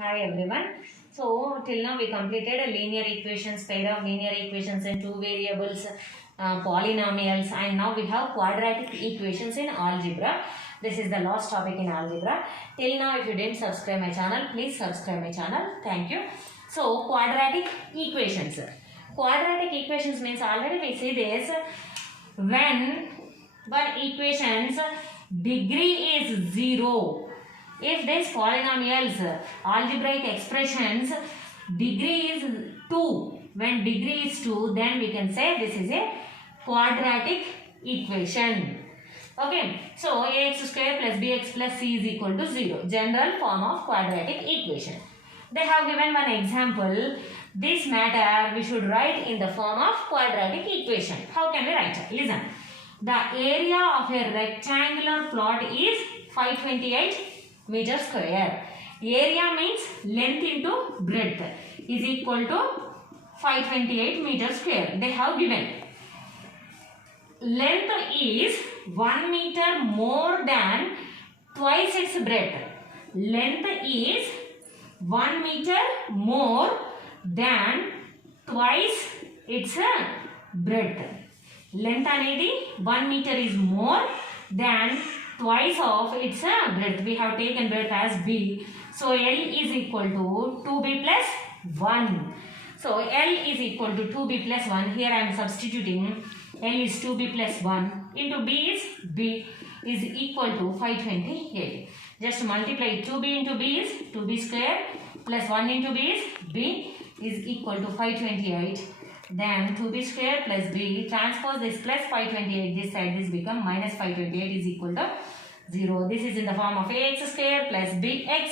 Hi everyone. So till now we completed a linear equations, pair of linear equations and two variables, polynomials, and now we have quadratic equations in algebra. This is the last topic in algebra. Till now if you didn't subscribe my channel, please subscribe my channel. Thank you. So quadratic equations. Quadratic equations means already we see this when one equation's degree is 0. If this polynomials algebraic expressions degree is 2, when degree is 2, then we can say this is a quadratic equation. Okay, so ax square plus bx plus c is equal to 0. General form of quadratic equation. They have given one example. This matter we should write in the form of quadratic equation. How can we write it? Listen. The area of a rectangular plot is 528 meter square. Area means length into breadth is equal to 528 meter square. They have given. Length is 1 meter more than twice its breadth. Length is 1 meter more than twice its breadth. Length అనేది 1 meter is more than twice of its breadth. We have taken breadth as b. So L is equal to 2b plus 1. So L is equal to 2b plus 1. Here I am substituting. L is 2b plus 1 into b is equal to 528. Just multiply 2b into b is 2b square plus 1 into b is b is equal to 528. Then 2b square plus b, transpose this plus 528 this side, this become minus 528 is equal to 0. This is in the form of ax square plus bx,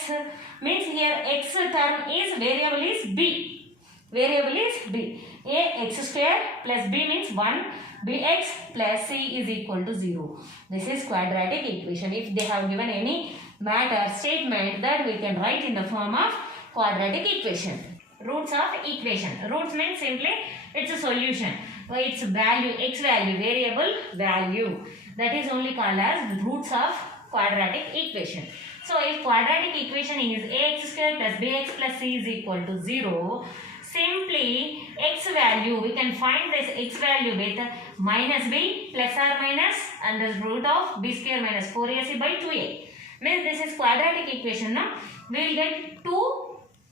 means here x term is variable is b. Variable is b. Ax square plus b means 1, bx plus c is equal to 0. This is quadratic equation. If they have given any matter statement, that we can write in the form of quadratic equation. Roots of equation. Roots means simply it's a solution. Its value, x value, variable value. That is only called as roots of quadratic equation. So if quadratic equation is ax square plus bx plus c is equal to 0, simply x value, we can find this x value with minus b plus or minus under root of b square minus 4ac by 2a. Means this is quadratic equation. Now we will get two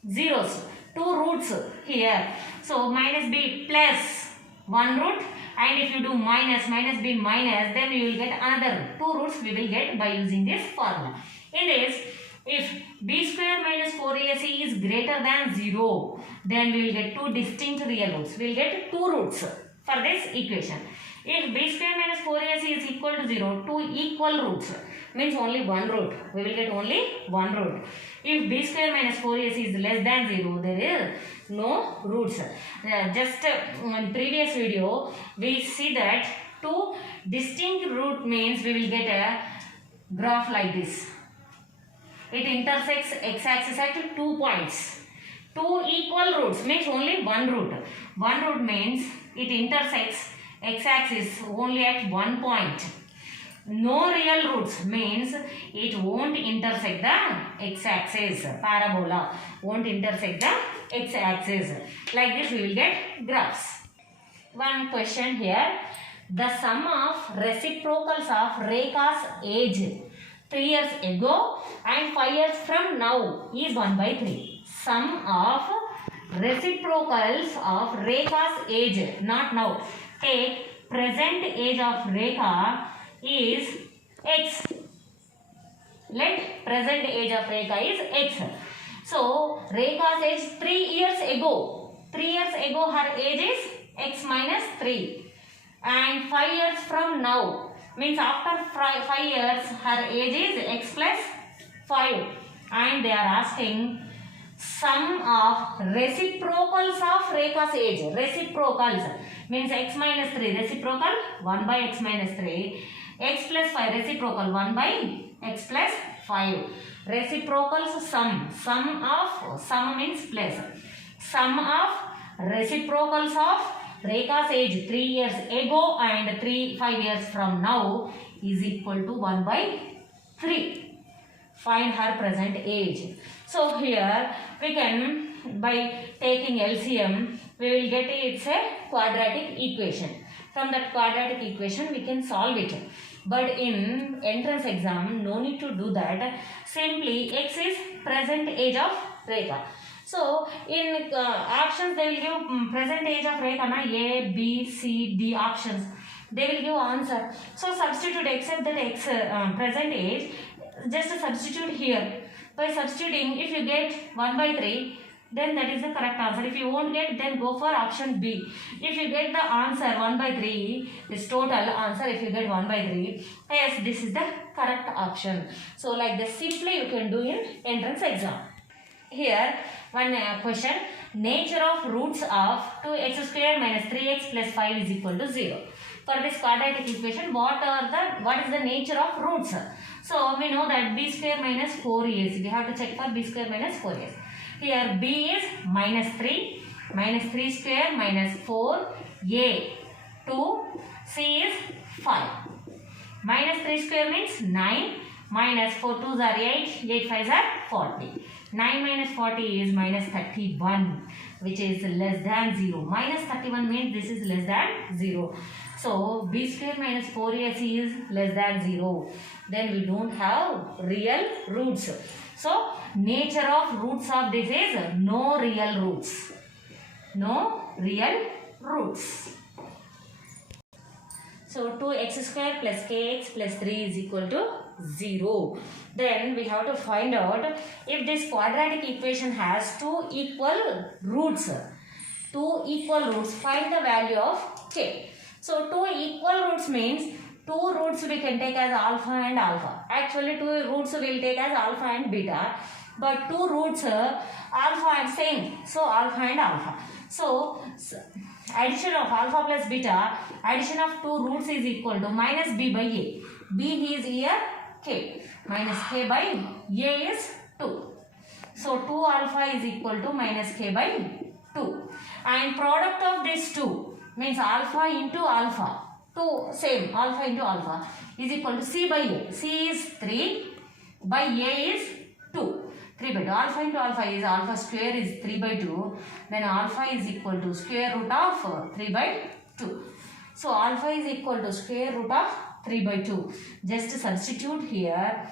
zeros. Two roots here. So minus b plus 1 root, and if you do minus b minus, then you will get another 2 roots we will get by using this formula. In this, if b square minus 4ac is greater than 0, then we will get two distinct real roots. We will get 2 roots for this equation. If b square minus 4ac is equal to 0, two equal roots means only one root. We will get only one root. If b square minus 4ac is less than 0, there is no roots. Just in previous video, we see that two distinct root means we will get a graph like this. It intersects x-axis at 2 points. Two equal roots means only one root. One root means it intersects x-axis only at 1 point. No real roots means it won't intersect the x-axis. Parabola won't intersect the x-axis. Like this we will get graphs. One question here. The sum of reciprocals of Rekha's age 3 years ago and 5 years from now is 1 by 3. Sum of reciprocals of Rekha's age, not now. Take present age of Rekha is x. Let present age of Rekha is x. So Rekha's age 3 years ago. 3 years ago her age is x minus 3. And 5 years from now means after 5 years her age is x plus 5. And they are asking sum of reciprocals of Rekha's age. Reciprocals means x minus 3 reciprocal 1 by x minus 3. X plus 5 reciprocal 1 by x plus 5. Reciprocals sum. Sum means plus. Sum of reciprocals of Rekha's age 3 years ago and 5 years from now is equal to 1 by 3. Find her present age. So here we can, by taking LCM, we will get it's a quadratic equation. From that quadratic equation we can solve it. But in entrance exam, no need to do that. Simply x is present age of Rekha. So in options they will give present age of Rekha na, A, B, C, D options. They will give answer. So substitute, except that x present age, just substitute here. By substituting, if you get 1 by 3, then that is the correct answer. If you won't get, then go for option B. If you get the answer 1 by 3, this total answer, if you get 1 by 3, yes, this is the correct option. So like this simply you can do in entrance exam. Here one question, nature of roots of 2x square minus 3x plus 5 is equal to 0. For this quadratic equation, what is the nature of roots? So we know that b square minus 4ac. We have to check for b square minus 4ac. Here b is minus 3 square minus 4, a 2, c is 5. Minus 3 square means 9, minus 4 2s are 8, 8 5s are 40. 9 minus 40 is minus 31, which is less than 0. Minus 31 means this is less than 0. So b square minus 4ac is less than 0. Then we don't have real roots. So nature of roots of this is no real roots. No real roots. So 2x square plus kx plus 3 is equal to 0. Then we have to find out if this quadratic equation has two equal roots. Two equal roots. Find the value of k. So 2 equal roots means 2 roots we can take as alpha and alpha. Actually 2 roots we will take as alpha and beta. But 2 roots alpha and same. So alpha and alpha. So addition of alpha plus beta, addition of 2 roots is equal to minus b by a. B is here k. Minus k by a is 2. So 2 alpha is equal to minus k by 2. And product of these two means alpha into alpha. 2 same, alpha into alpha is equal to c by a. C is 3 by a is 2. 3 by 2. Alpha into alpha is alpha square is 3 by 2. Then alpha is equal to square root of 3 by 2. So alpha is equal to square root of 3 by 2. Just substitute here.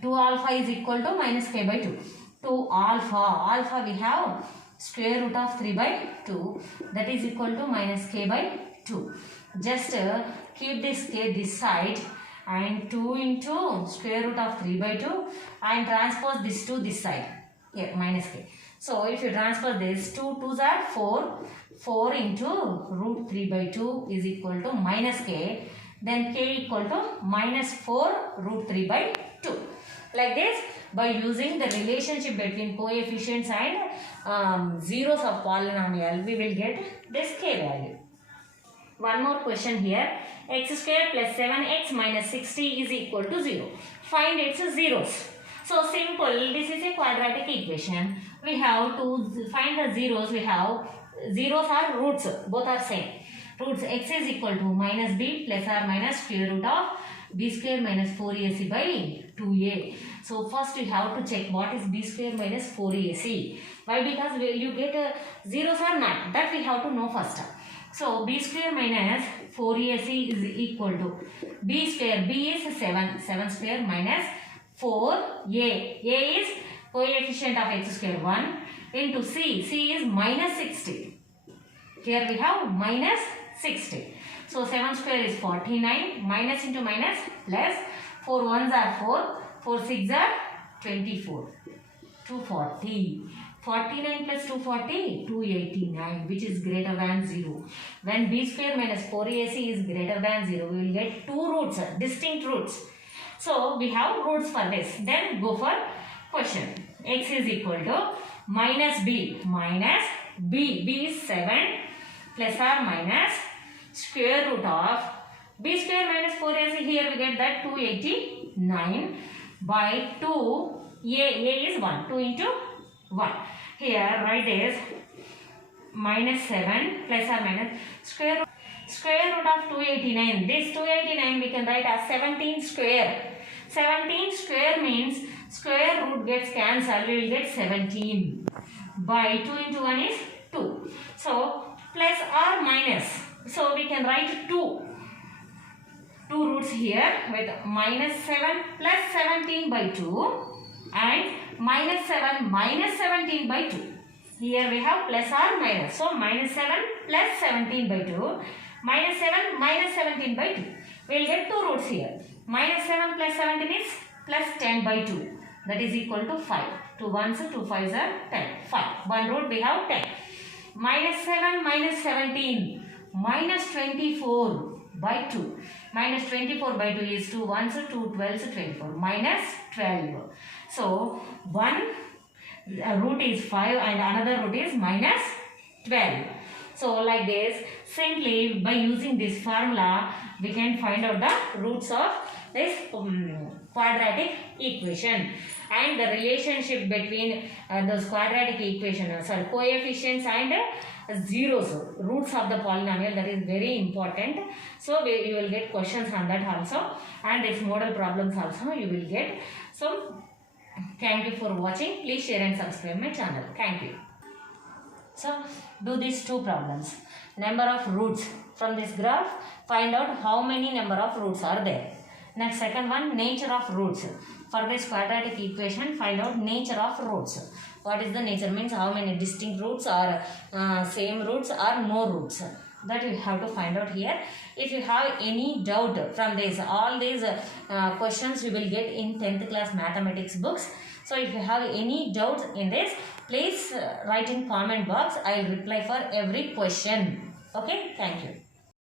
2 alpha is equal to minus k by 2. 2 alpha. Alpha we have square root of 3 by 2. That is equal to minus k by 2. Just keep this k this side. And 2 into square root of 3 by 2 and transpose this to this side. Here minus k. So if you transpose this, 2 2s are 4. 4 into root 3 by 2 is equal to minus k. Then k equal to minus 4 root 3 by 2. Like this, by using the relationship between coefficients and zeros of polynomial, we will get this k value. One more question here. X square plus 7x minus 60 is equal to 0. Find its zeros. So simple, this is a quadratic equation. We have to find the zeros. We have zeros are roots, both are same. Roots x is equal to minus b plus or minus square root of b square minus 4ac by 2a. So first we have to check what is b square minus 4ac. Why? Because you get zeros or not. That we have to know first. So b square minus 4ac is equal to b square. B is 7. 7 square minus 4a. A is coefficient of x square 1 into c. C is minus 60. Here we have minus 60. So 7 square is 49. Minus into minus plus. 4 1s are 4. 4 6 are 24. 240. 49 plus 240, 289, which is greater than 0. When b square minus 4ac is greater than 0, we will get two roots, distinct roots. So we have roots for this. Then go for question. X is equal to minus b. Minus b. B is 7 plus or minus square root of b square minus 4ac. Here we get that 289 by 2. A is 1. 2 into 1. Here write is minus 7 plus or minus square root of 289. This 289 we can write as 17 square. 17 square means Square root gets cancelled. We will get 17 by 2 into 1 is 2. So plus or minus. So we can write 2 roots here with minus 7 plus 17 by 2 and minus 7 minus 17 by 2. Here we have plus or minus. So minus 7 plus 17 by 2 minus 7 minus 17 by 2. We will get 2 roots here. Minus 7 plus 17 is plus 10 by 2. That is equal to 5. 2 ones, 2 5s are 10. 5. One root we have 10. Minus 7 minus 17 minus 24 by 2. Minus 24 by 2 is 2 ones, 2 12s, 24. Minus 12. So one root is 5 and another root is minus 12. So like this, simply by using this formula, we can find out the roots of this quadratic equation and the relationship between those quadratic equations, coefficients and zeros, roots of the polynomial. That is very important. So you will get questions on that also, and if model problems also you will get. So thank you for watching. Please share and subscribe my channel. Thank you. So do these two problems. Number of roots. From this graph, find out how many number of roots are there. Next, second one, nature of roots. For this quadratic equation, find out nature of roots. What is the nature? Means how many distinct roots or same roots or no roots. That you have to find out here. If you have any doubt from this, all these questions you will get in 10th class mathematics books. So if you have any doubts in this, please write in comment box. I will reply for every question. Okay, thank you.